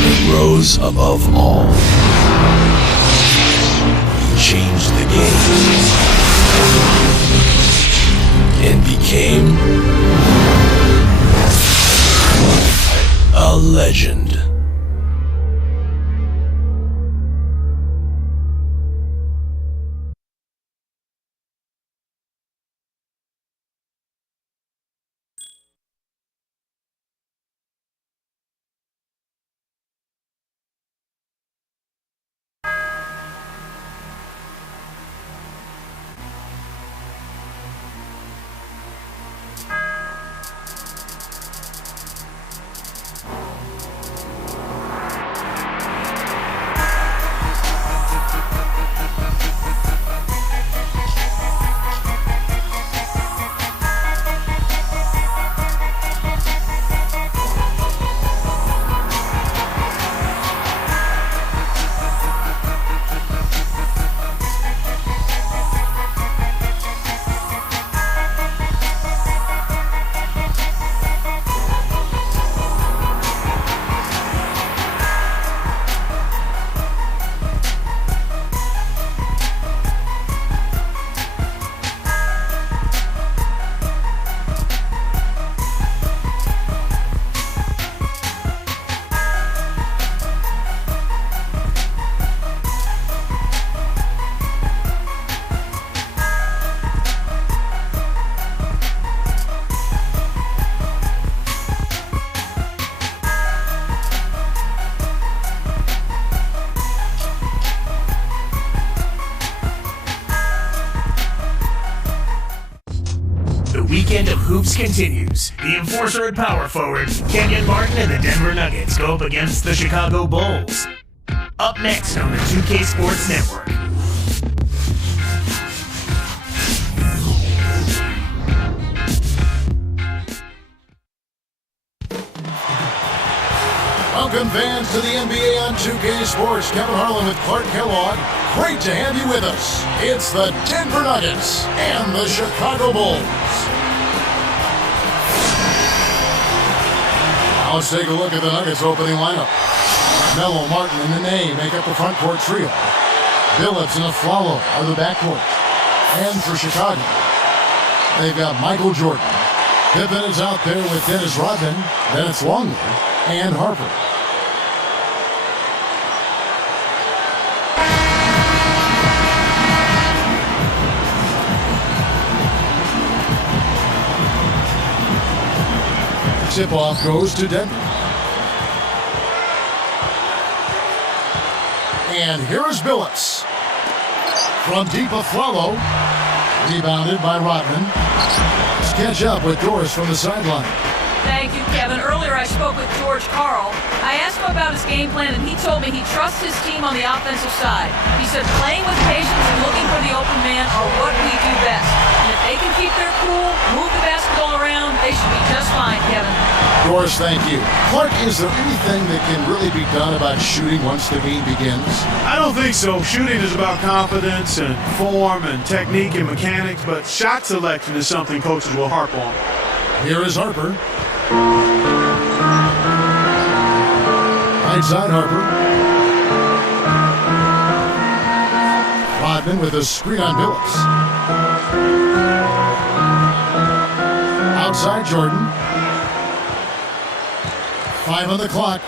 It rose above all. Changed the game and became a legend. Weekend of hoops continues. The enforcer at power forward, Kenyon Martin and the Denver Nuggets go up against the Chicago Bulls. Up next on the 2K Sports Network. Welcome fans to the NBA on 2K Sports. Kevin Harlan with Clark Kellogg. Great to have you with us. It's the Denver Nuggets and the Chicago Bulls. Now let's take a look at the Nuggets opening lineup. Melo, Martin, and Nene make up the front court trio. Billups and Afflalo are the backcourt. And for Chicago, they've got Michael Jordan. Pippen is out there with Dennis Rodman. Then it's Longley and Harper. Tip-off goes to Denver. And here is Billups. From deep Afflalo. Rebounded by Rodman. Let's catch up with Doris from the sideline. Thank you, Kevin. Earlier I spoke with George Karl. I asked him about his game plan, and he told me he trusts his team on the offensive side. He said playing with patience and looking for the open man are what we do best. And if they can keep their cool, move the basketball around, they should be just fine, Kevin. Doris, thank you. Clark, is there anything that can really be done about shooting once the game begins? I don't think so. Shooting is about confidence and form and technique and mechanics, but shot selection is something coaches will harp on. Here is Harper. Right side Harper. Rodman with a screen on Billups. Outside Jordan. 5 on the clock.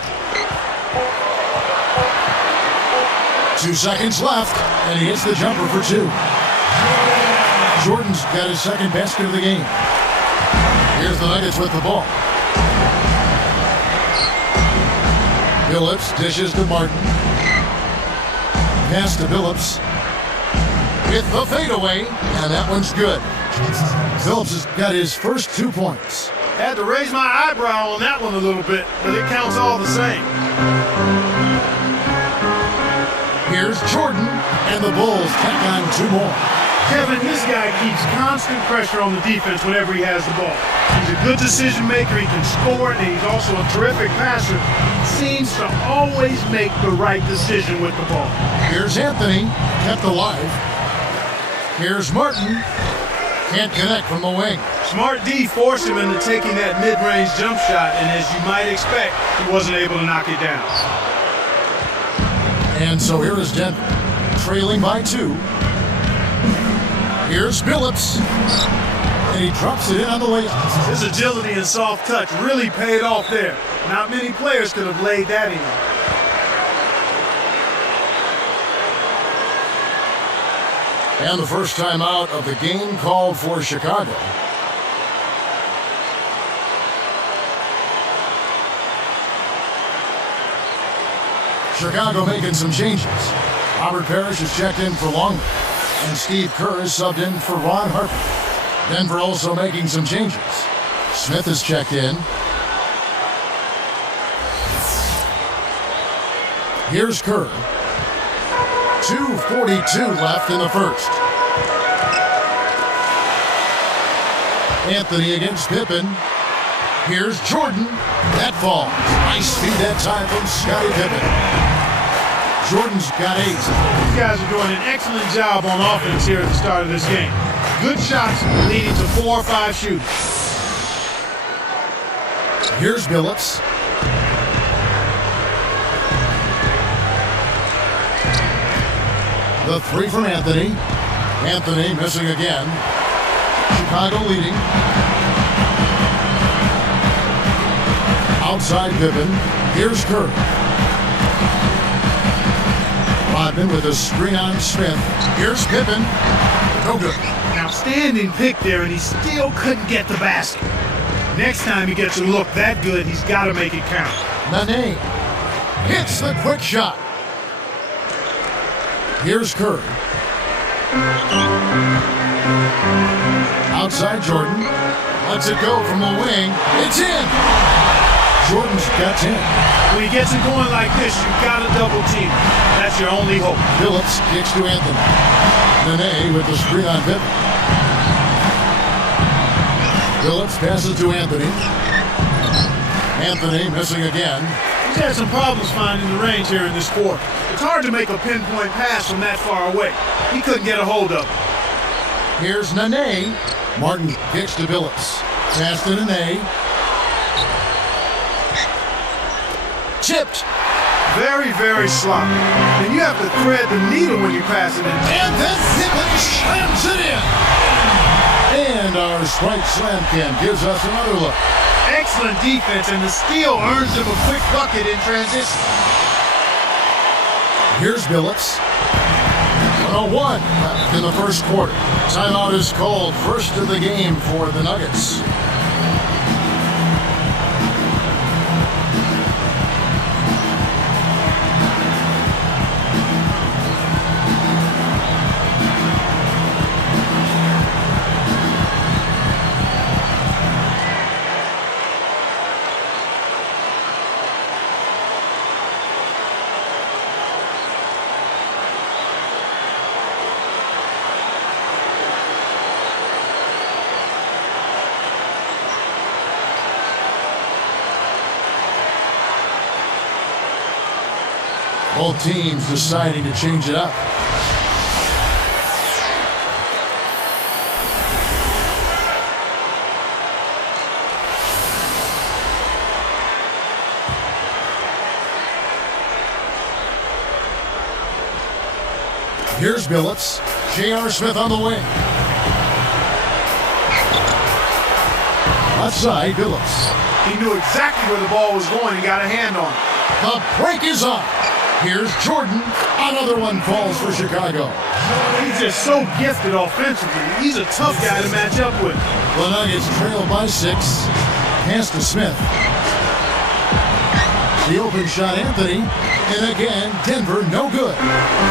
2 seconds left, and he hits the jumper for 2. Jordan's got his second basket of the game. Here's the Nuggets with the ball. Billups dishes to Martin. Pass to Billups. With the fadeaway, and that one's good. Billups has got his first 2 points. Had to raise my eyebrow on that one a little bit, but it counts all the same. Here's Jordan, and the Bulls tack on 2 more. Kevin, this guy keeps constant pressure on the defense whenever he has the ball. He's a good decision maker, he can score, and he's also a terrific passer. Seems to always make the right decision with the ball. Here's Anthony, kept alive. Here's Martin, can't connect from the wing. Smart D forced him into taking that mid-range jump shot, and as you might expect, he wasn't able to knock it down. And so here is Denver, trailing by 2. Here's Billups, and he drops it in on the layup. His agility and soft touch really paid off there. Not many players could have laid that in. And the first time out of the game called for Chicago. Chicago making some changes. Robert Parrish is checked in for Longley, and Steve Kerr is subbed in for Ron Harper. Denver also making some changes. Smith is checked in. Here's Kerr. 2:42 left in the first. Anthony against Pippen. Here's Jordan. That falls. Nice speed that time from Scottie Pippen. Jordan's got 8. These guys are doing an excellent job on offense here at the start of this game. Good shots leading to 4 or 5 shooting. Here's Billups. The 3 from Anthony. Anthony missing again. Chicago leading. Outside Pippen. Here's Kerr. Rodman with a screen on Smith. Here's Pippen. No good. An outstanding pick there, and he still couldn't get the basket. Next time he gets a look that good, he's got to make it count. Nene hits the quick shot. Here's Kerr. Outside Jordan. Lets it go from the wing. It's in. Jordan's got 10. When he gets it going like this, you've got to double team. That's your only hope. Billups kicks to Anthony. Nene with the screen on Pippen. Billups passes to Anthony. Anthony missing again. He's had some problems finding the range here in this quarter. It's hard to make a pinpoint pass from that far away. He couldn't get a hold of it. Here's Nene. Martin kicks to Billups. Pass to Nene. Chipped. Very, very sloppy. And you have to thread the needle when you're passing it. And then Pippen slams it in. And our strike slam cam gives us another look. Excellent defense, and the steal earns him a quick bucket in transition. Here's Billups. 1:01 left in the first quarter. Timeout is called, first of the game for the Nuggets. Both teams deciding to change it up. Here's Billups. J.R. Smith on the wing. Left side, Billups. He knew exactly where the ball was going and got a hand on it. The break is on. Here's Jordan. Another one falls for Chicago. He's just so gifted offensively. He's a tough guy to match up with. The Nuggets trail by 6. Pass to Smith. The open shot, Anthony. And again, Denver, no good.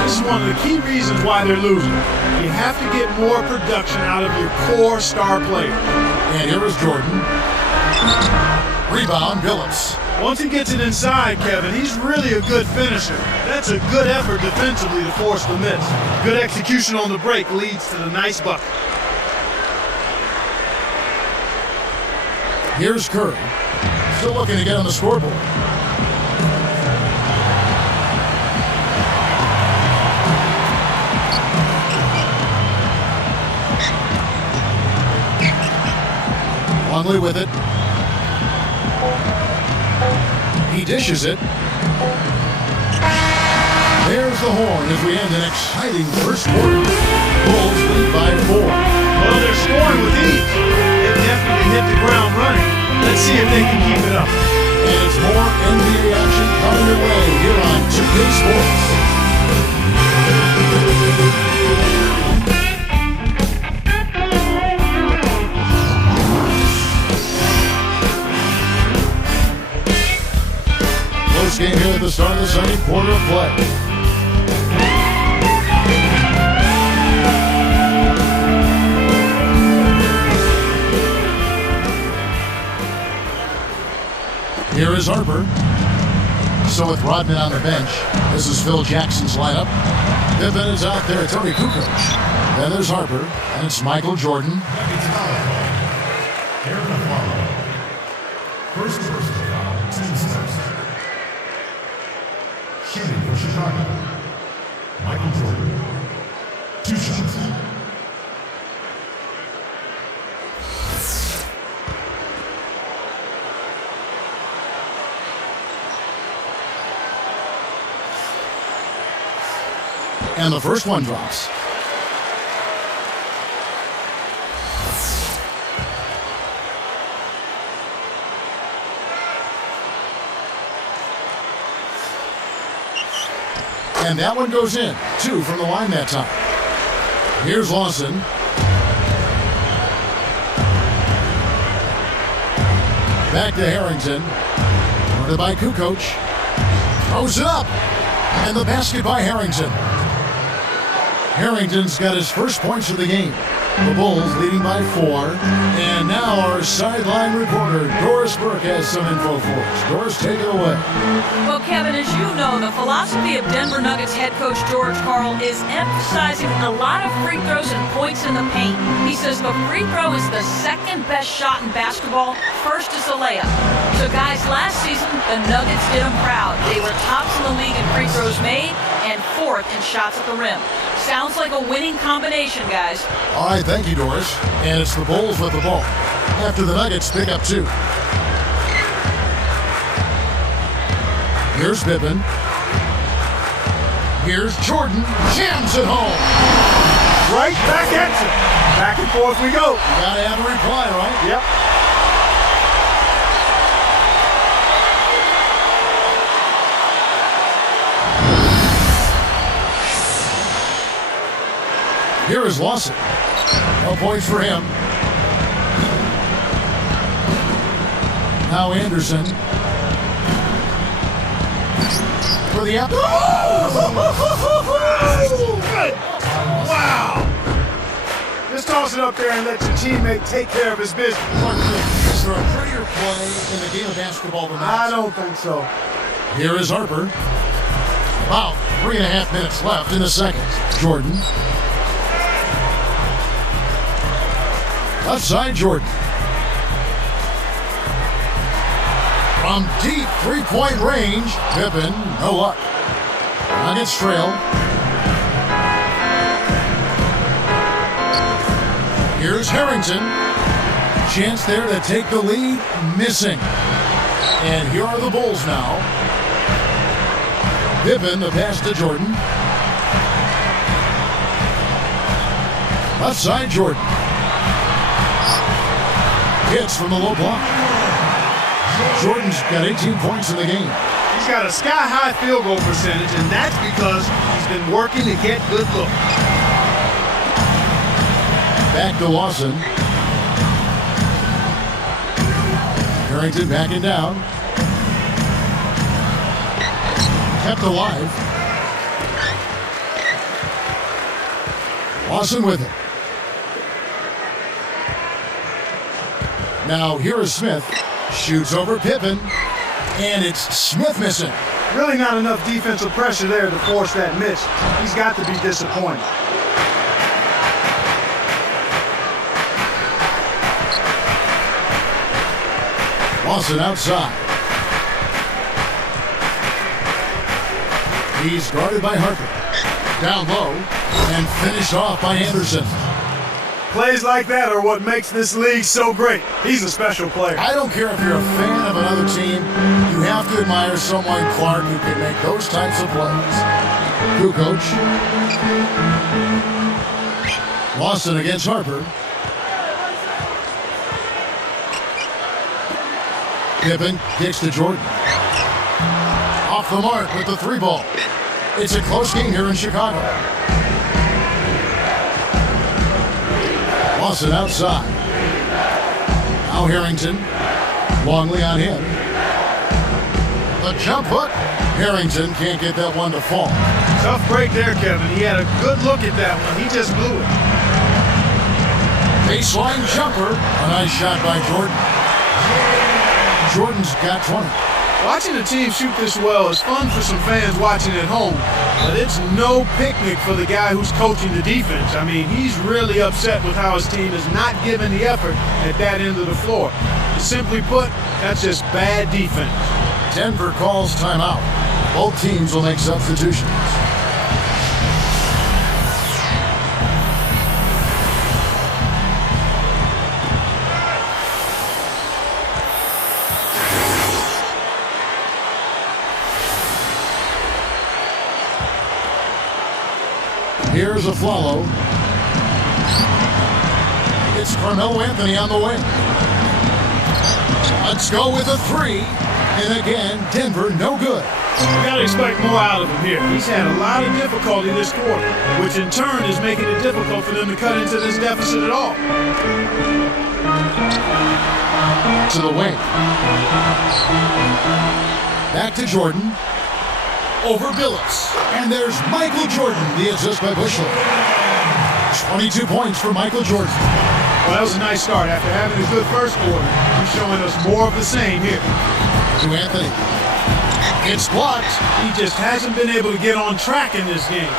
This is one of the key reasons why they're losing. You have to get more production out of your core star player. And here is Jordan. Rebound, Billups. Once he gets it inside, Kevin, he's really a good finisher. That's a good effort defensively to force the miss. Good execution on the break leads to the nice bucket. Here's Kerr. Still looking to get on the scoreboard. Longley with it. He dishes it. There's the horn as we end an exciting first quarter. Bulls lead by 4. Well, they're scoring with ease. They've definitely hit the ground running. Let's see if they can keep it up. And it's more NBA action coming your way here on 2K Sports. Close game here at the start of the second quarter of play. Here is Harper. So with Rodman on the bench, this is Phil Jackson's lineup. Pippen is out there, Tony Kukoc. Then there's Harper, and it's Michael Jordan. First personal foul, team steps. Shooting for Chicago, Michael Jordan. 2 shots. And the first one drops. And that one goes in. 2 from the line that time. Here's Lawson. Back to Harrington. Guarded by Kukoc. Throws it up. And the basket by Harrington. Harrington's got his first points of the game. The Bulls leading by 4. And now our sideline reporter, Doris Burke, has some info for us. Doris, take it away. Well, Kevin, as you know, the philosophy of Denver Nuggets head coach George Karl is emphasizing a lot of free throws and points in the paint. He says the free throw is the second best shot in basketball. First is a layup. So, guys, last season, the Nuggets did them proud. They were tops in the league in free throws made and 4th in shots at the rim. Sounds like a winning combination, guys. All right, thank you, Doris. And it's the Bulls with the ball after the Nuggets pick up 2. Here's Pippen. Here's Jordan. Jams it home. Right back at you. Back and forth we go. You gotta have a reply, right? Yep. Here is Lawson. No points for him. Now Anderson. For the up. Wow. Just toss it up there and let your teammate take care of his business. Is there a prettier play in the game of basketball than that? I don't think so. Here is Harper. About 3.5 minutes left in the second. Jordan. Left side, Jordan. From deep three-point range, Pippen, no luck. Nuggets trail. Here's Harrington. Chance there to take the lead, missing. And here are the Bulls now. Pippen, the pass to Jordan. Left side, Jordan. Hits from the low block. Jordan's got 18 points in the game. He's got a sky-high field goal percentage, and that's because he's been working to get good looks. Back to Lawson. Harrington backing down. Kept alive. Lawson with it. Now here is Smith. Shoots over Pippen. And it's Smith missing. Really not enough defensive pressure there to force that miss. He's got to be disappointed. Lawson outside. He's guarded by Harper. Down low and finished off by Anderson. Plays like that are what makes this league so great. He's a special player. I don't care if you're a fan of another team, you have to admire someone, Clark, who can make those types of plays. Kukoc. Lawson against Harper. Pippen kicks to Jordan. Off the mark with the 3 ball. It's a close game here in Chicago. Lawson outside. Al Harrington. Longley on him. The jump hook. Harrington can't get that one to fall. Tough break there, Kevin. He had a good look at that one. He just blew it. Baseline jumper. A nice shot by Jordan. Jordan's got 20. Watching a team shoot this well is fun for some fans watching at home, but it's no picnic for the guy who's coaching the defense. I mean, he's really upset with how his team is not giving the effort at that end of the floor. Simply put, that's just bad defense. Denver calls timeout. Both teams will make substitutions. Here's a follow. It's Carmelo Anthony on the wing. Let's go with a 3. And again, Denver no good. You got to expect more out of him here. He's had a lot of difficulty this quarter, which in turn is making it difficult for them to cut into this deficit at all. To the wing. Back to Jordan. Over Billups. And there's Michael Jordan, the assist by Bushley. 22 points for Michael Jordan. Well, that was a nice start. After having a good first quarter, he's showing us more of the same here. To Anthony. It's blocked. He just hasn't been able to get on track in this game.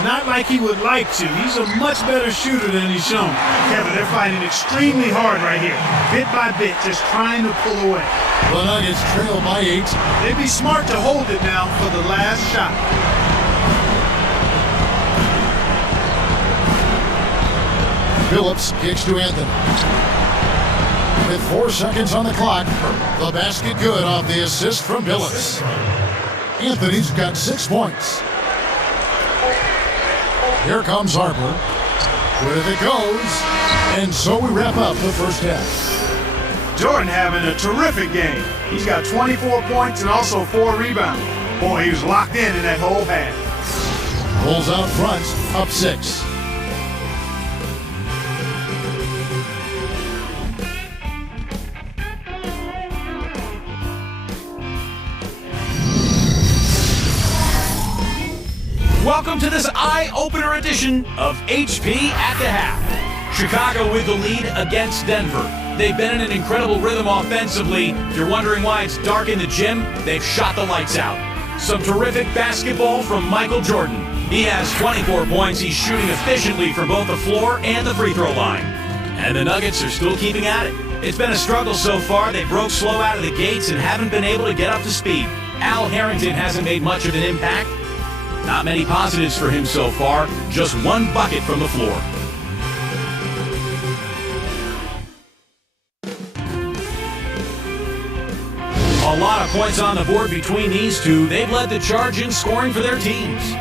Not like he would like to. He's a much better shooter than he's shown. Kevin, they're fighting extremely hard right here. Bit by bit, just trying to pull away. The Nuggets trail by 8. They'd be smart to hold it now for the last shot. Billups kicks to Anthony. With 4 seconds on the clock, the basket good off the assist from Billups. Anthony's got 6 points. Here comes Harper. With it goes. And so we wrap up the first half. Jordan having a terrific game. He's got 24 points and also 4 rebounds. Boy, he was locked in that whole half. Bulls out front, up 6. Welcome to this eye-opener edition of HP at the Half. Chicago with the lead against Denver. They've been in an incredible rhythm offensively. If you're wondering why it's dark in the gym, they've shot the lights out. Some terrific basketball from Michael Jordan. He has 24 points. He's shooting efficiently from both the floor and the free throw line. And the Nuggets are still keeping at it. It's been a struggle so far. They broke slow out of the gates and haven't been able to get up to speed. Al Harrington hasn't made much of an impact. Not many positives for him so far. Just 1 bucket from the floor. A lot of points on the board between these two. They've led the charge in scoring for their teams.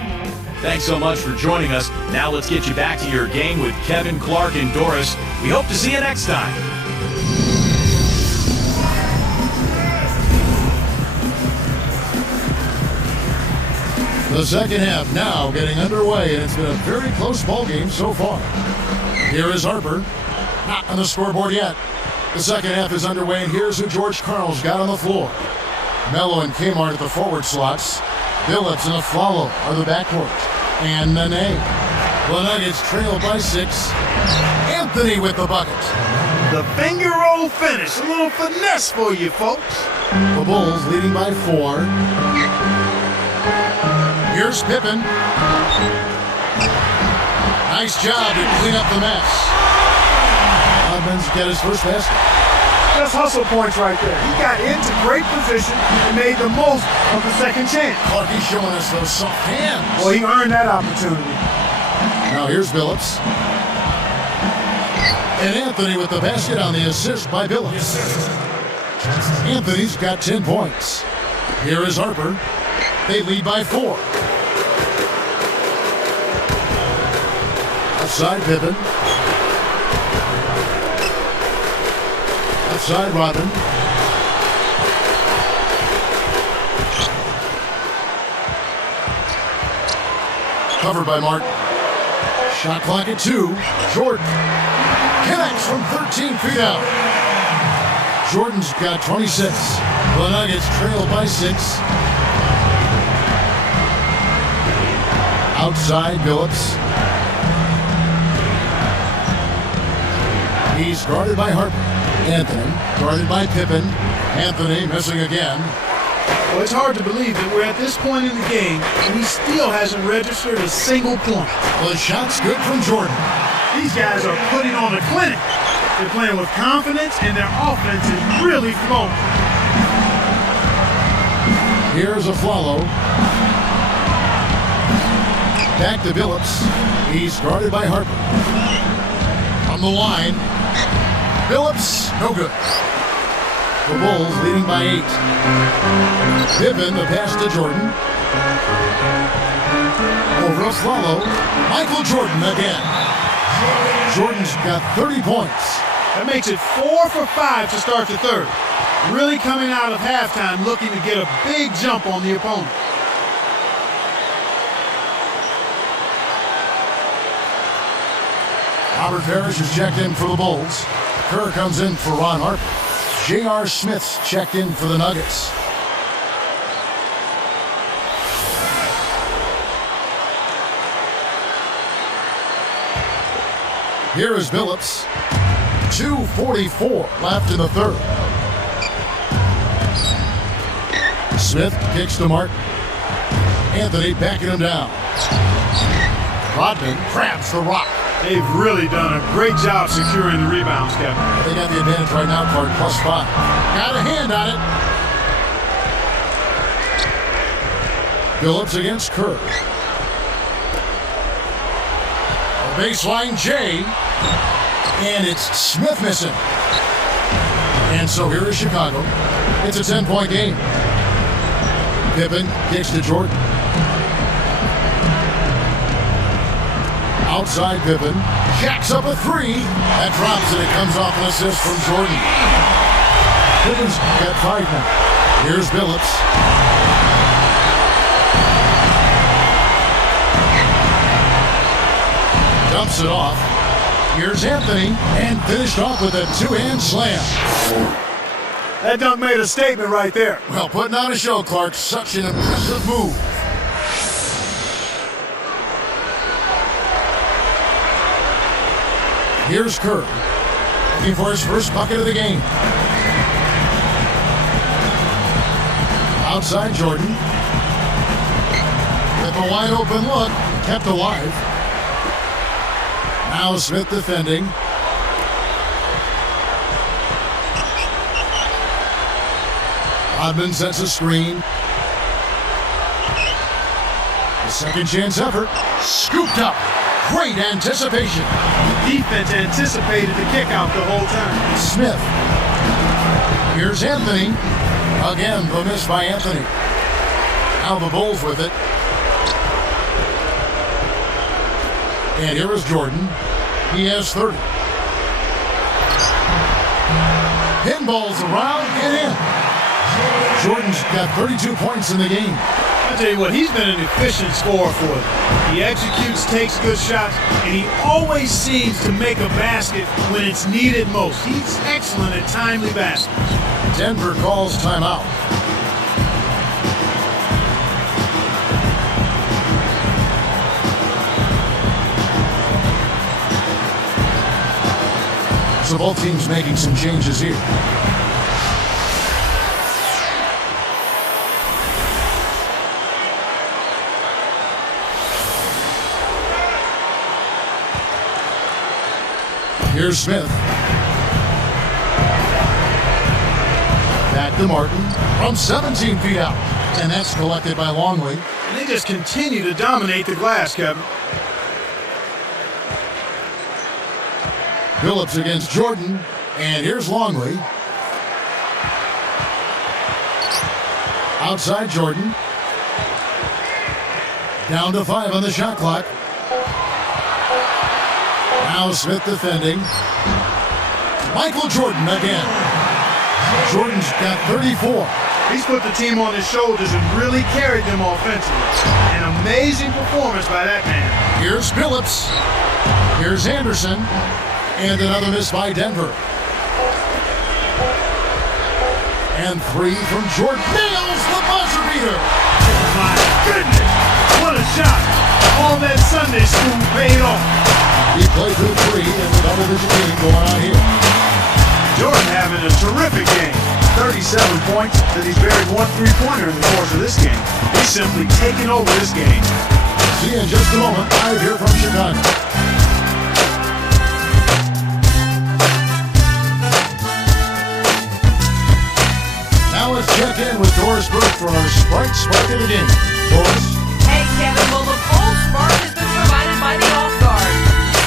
Thanks so much for joining us. Now let's get you back to your game with Kevin, Clark, and Doris. We hope to see you next time. The second half now getting underway, and it's been a very close ball game so far. Here is Harper. Not on the scoreboard yet. The second half is underway, and here's who George Karl's got on the floor. Melo and Kmart at the forward slots. Billups and Aflalo are the backcourt. And Nene. The Nuggets trail by 6. Anthony with the bucket. The finger roll finish. A little finesse for you, folks. The Bulls leading by 4. Here's Pippen. Nice job to clean up the mess. Rodman's got his first basket. Just hustle points right there. He got into great position and made the most of the second chance. Clarkie's showing us those soft hands. Well, he earned that opportunity. Now here's Billups. And Anthony with the basket on the assist by Billups. Anthony's got 10 points. Here is Harper. They lead by 4. Outside Pippen. Outside Rodman. Covered by Martin. Shot clock at 2. Jordan connects from 13 feet out. Jordan's got 26. The Nuggets trail by 6. Outside Billups. He's guarded by Harper. Anthony guarded by Pippen. Anthony missing again. Well, it's hard to believe that we're at this point in the game and he still hasn't registered a single point. The shot's good from Jordan. These guys are putting on a clinic. They're playing with confidence and their offense is really flowing. Here's a follow. Back to Billups. He's guarded by Harper. On the line. Billups, no good. The Bulls leading by 8. Pippen, the pass to Jordan. Over a follow. Michael Jordan again. Jordan's got 30 points. That makes it 4 for 5 to start the third. Really coming out of halftime looking to get a big jump on the opponent. Robert Parrish is checked in for the Bulls. Kerr comes in for Ron Harper. J.R. Smith's checked in for the Nuggets. Here is Billups. 2:44 left in the third. Smith kicks to Martin. Anthony backing him down. Rodman grabs the rock. They've really done a great job securing the rebounds, Kevin. They got the advantage right now, Clark, +5. Got a hand on it. Billups against Kerr. A baseline J. And it's Smith missing. And so here is Chicago. It's a 10-point game. Pippen kicks to Jordan. Outside Pippen. Jacks up a 3. That drops and it comes off an assist from Jordan. Pippen's got 5 now. Here's Billups. Dumps it off. Here's Anthony, and finished off with a 2-hand slam. That dunk made a statement right there. Well, putting on a show, Clark. Such an impressive move. Here's Kerr, looking for his first bucket of the game. Outside Jordan. With a wide open look, kept alive. Now Smith defending. Rodman sets a screen. A second chance effort. Scooped up. Great anticipation. Defense anticipated the kick out the whole time. Smith. Here's Anthony. Again, the miss by Anthony. Now the Bulls with it. And here is Jordan. He has 30. Pinballs around and in. Jordan's got 32 points in the game. I'll tell you what, he's been an efficient scorer for them. He executes, takes good shots, and he always seems to make a basket when it's needed most. He's excellent at timely baskets. Denver calls timeout. So both teams making some changes here. Here's Smith. Back to Martin from 17 feet out. And that's collected by Longley. And they just continue to dominate the glass, Kevin. Phillips against Jordan, and here's Longley. Outside Jordan. Down to 5 on the shot clock. Now Smith defending. Michael Jordan again. Jordan's got 34. He's put the team on his shoulders and really carried them offensively. An amazing performance by that man. Here's Phillips. Here's Anderson. And another miss by Denver. And 3 from Jordan. Nails the buzzer beater. My goodness, what a shot. All that Sunday school paid off. He played through 3 and the double-digit game going on here. Jordan having a terrific game. 37 points, that he's buried 1 3-pointer in the course of this game. He's simply taking over this game. See you in just a moment. Live here from Chicago. Now let's check in with Doris Burke for our Sprite Spark of the Game. Doris? Hey, Kevin. Well, the full spark has been provided by the off guard.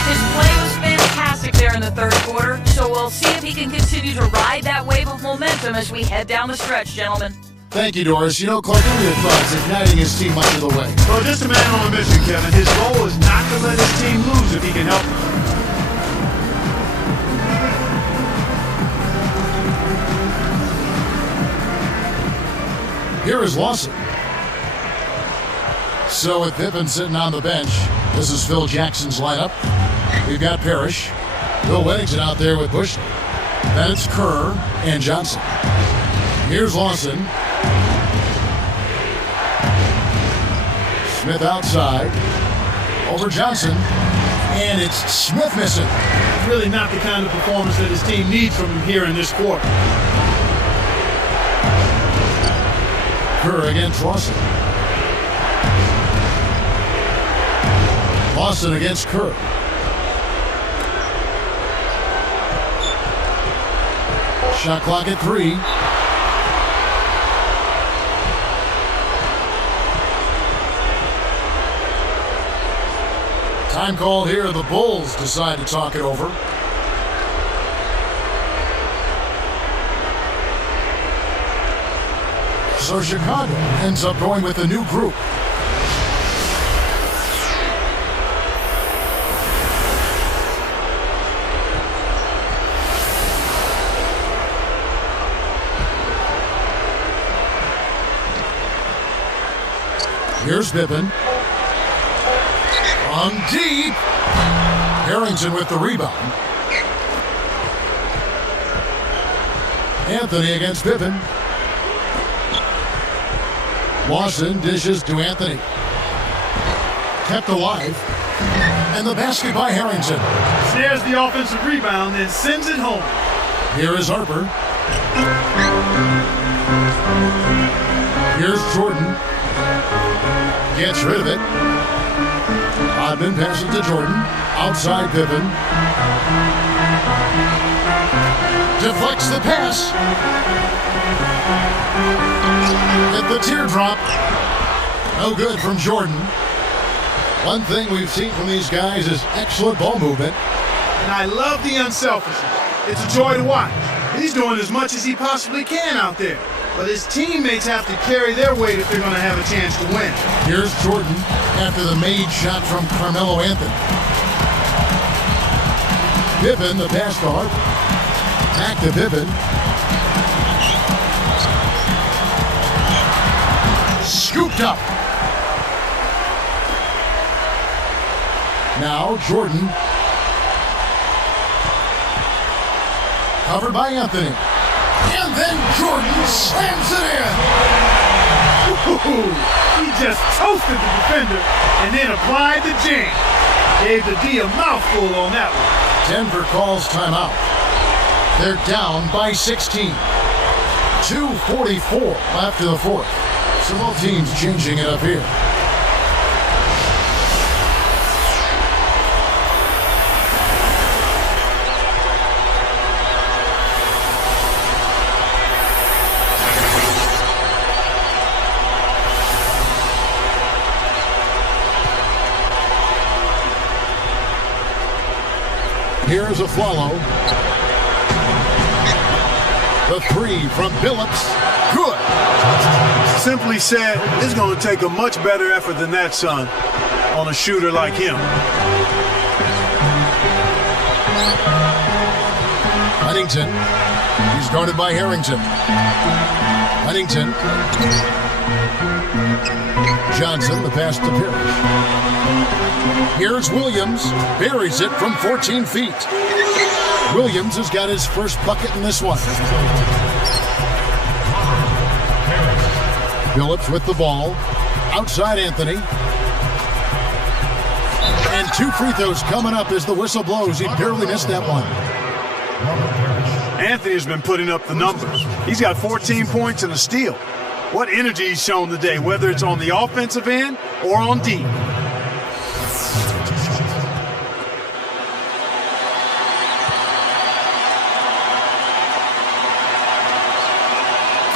His play was fantastic there in the third quarter, so we'll see if he can continue to ride that wave of momentum as we head down the stretch, gentlemen. Thank you, Doris. You know, Clark, what are your thoughts igniting his team much of the way? Well, just a man on a mission, Kevin. His goal is not to let his team lose if he can help it. Here is Lawson. So with Pippen sitting on the bench, this is Phil Jackson's lineup. We've got Parrish. Bill Weddington out there with Bush. Then it's Kerr and Johnson. Here's Lawson. Smith outside. Over Johnson. And it's Smith missing. It's really not the kind of performance that his team needs from him here in this quarter. Kerr against Lawson. Lawson against Kerr. Shot clock at 3. Time called here. The Bulls decide to talk it over. So Chicago ends up going with a new group. Here's Pippen. On deep. Harrington with the rebound. Anthony against Pippen. Lawson dishes to Anthony. Kept alive. And the basket by Harrington. Snares the offensive rebound, then sends it home. Here is Harper. Here's Jordan. Gets rid of it. Rodman passes to Jordan. Outside Pippen. Deflects the pass. Hit the teardrop. No good from Jordan. One thing we've seen from these guys is excellent ball movement. And I love the unselfishness. It's a joy to watch. He's doing as much as he possibly can out there. But his teammates have to carry their weight if they're going to have a chance to win. Here's Jordan after the made shot from Carmelo Anthony. Pippen, the pass to Harper. Back to Pippen. Scooped up. Now Jordan. Covered by Anthony. And then Jordan slams it in. Ooh, he just toasted the defender and then applied the jam. Gave the D a mouthful on that one. Denver calls timeout. They're down by 16. 2:44 after the fourth. So both teams changing it up here. Here's a follow. The three from Billups. Good. Simply said, it's going to take a much better effort than that, son, on a shooter like him. Huntington. He's guarded by Harrington. Huntington. Johnson, the pass to Parrish. Here's Williams. Buries it from 14 feet. Williams has got his first bucket in this one. Billups with the ball. Outside Anthony. And 2 free throws coming up as the whistle blows. He barely missed that one. Anthony's been putting up the numbers. He's got 14 points and a steal. What energy he's shown today, whether it's on the offensive end or on D.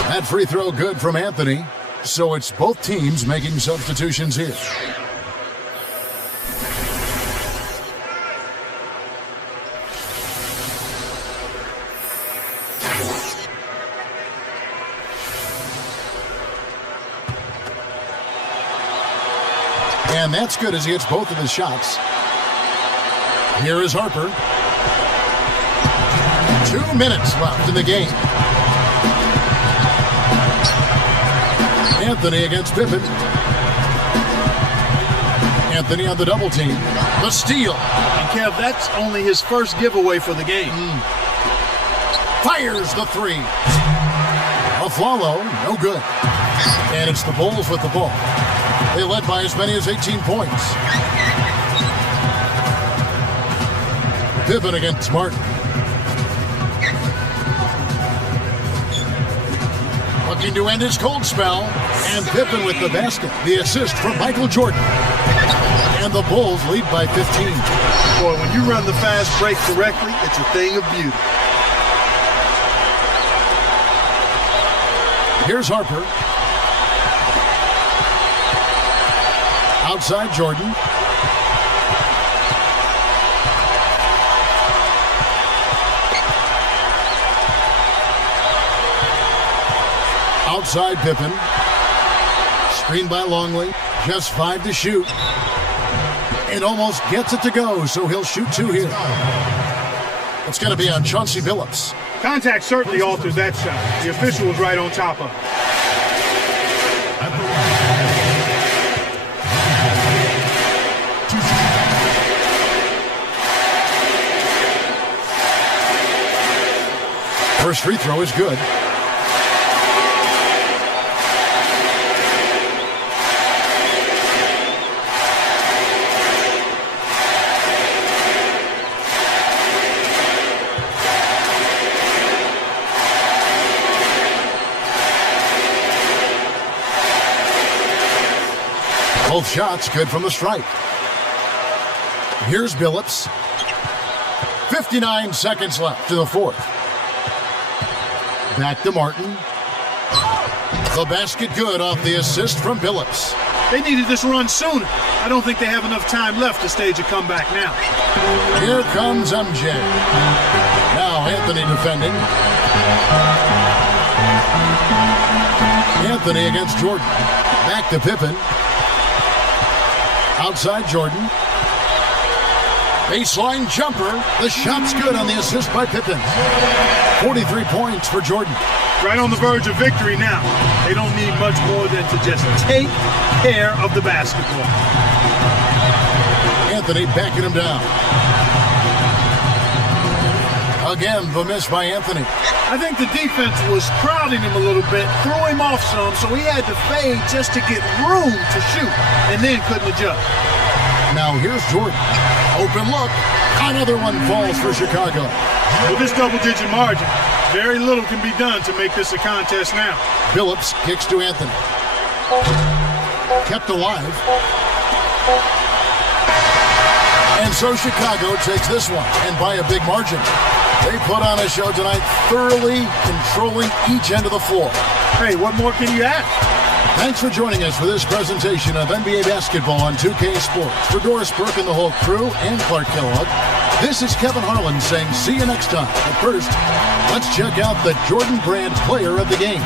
That free throw good from Anthony. So it's both teams making substitutions here. And that's good as he hits both of his shots. Here is Harper. 2 minutes left in the game. Anthony against Pippen. Anthony on the double team. The steal. And Kev, that's only his first giveaway for the game. Fires the three. A follow, no good. And it's the Bulls with the ball. They led by as many as 18 points. Pippen against Martin. Looking to end his cold spell. And Pippen with the basket. The assist from Michael Jordan. And the Bulls lead by 15. Boy, when you run the fast break correctly, it's a thing of beauty. Here's Harper. Outside Jordan. Outside Pippen. Screened by Longley. Just 5 to shoot. And almost gets it to go, so he'll shoot 2 here. It's going to be on Chauncey Billups. Contact certainly alters that shot. The official was right on top of it. First free throw is good. Both shots good from the stripe. Here's Billups. 59 seconds left to the fourth. Back to Martin. The basket good off the assist from Billups. They needed this run sooner. I don't think they have enough time left to stage a comeback now. Here comes MJ. Now Anthony defending. Anthony against Jordan. Back to Pippen. Outside Jordan. Baseline jumper. The shot's good on the assist by Pippen. 43 points for Jordan. Right on the verge of victory now. They don't need much more than to just take care of the basketball. Anthony backing him down. Again, the miss by Anthony. I think the defense was crowding him a little bit, threw him off some, so he had to fade just to get room to shoot, and then couldn't adjust. Now here's Jordan. Open look. Another one falls for Chicago. With this double-digit margin, very little can be done to make this a contest now. Billups kicks to Anthony. Kept alive. And so Chicago takes this one, and by a big margin. They put on a show tonight, thoroughly controlling each end of the floor. Hey, what more can you add? Thanks for joining us for this presentation of NBA basketball on 2K Sports. For Doris Burke and the whole crew and Clark Kellogg, This is Kevin Harlan saying see you next time. But first, let's check out the Jordan Brand Player of the Game.